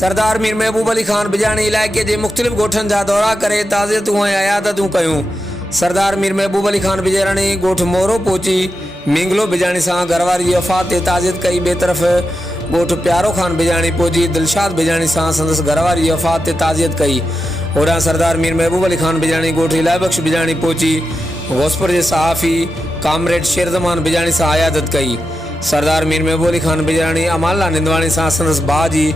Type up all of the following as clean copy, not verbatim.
सरदार मीर महबूब अली खान बिजाणी इलाइक़े जे मुख़्तलिफ़ ॻोठनि जा दौरा करे ताज़ियतूं ऐं अयादतूं कयूं। सरदार मीर महबूब अली खान बिजाणी ॻोठ मोरो पहुची मिंगलो बिजाणी सां घरवारी जी वफ़ात ते ताज़ियत कई। ॿिए तरफ़ ॻोठ प्यारो खान बिजाणी पहुची दिलशाद बिजाणी सां संदसि घरवारी जी वफ़ात ते ताज़ियत कई। होॾां सरदार मीर महबूब अली खान बिजाणी ॻोठ इलाही बिजाणी पहुची घोसपुर जे सहाफ़ी कामरेड शेरज़मान बिजाणी सां अयादत कई। सरदार मीर महबूब अली खान बिजाणी अमाला निंदवाणी सां संदसि भाउ जी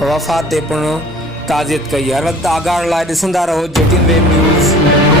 वफ़ात ते पिणु ताज़ियत कई। हर वक़्तु आगाह लाइ ॾिसंदा रहो JTN वेब न्यूज़।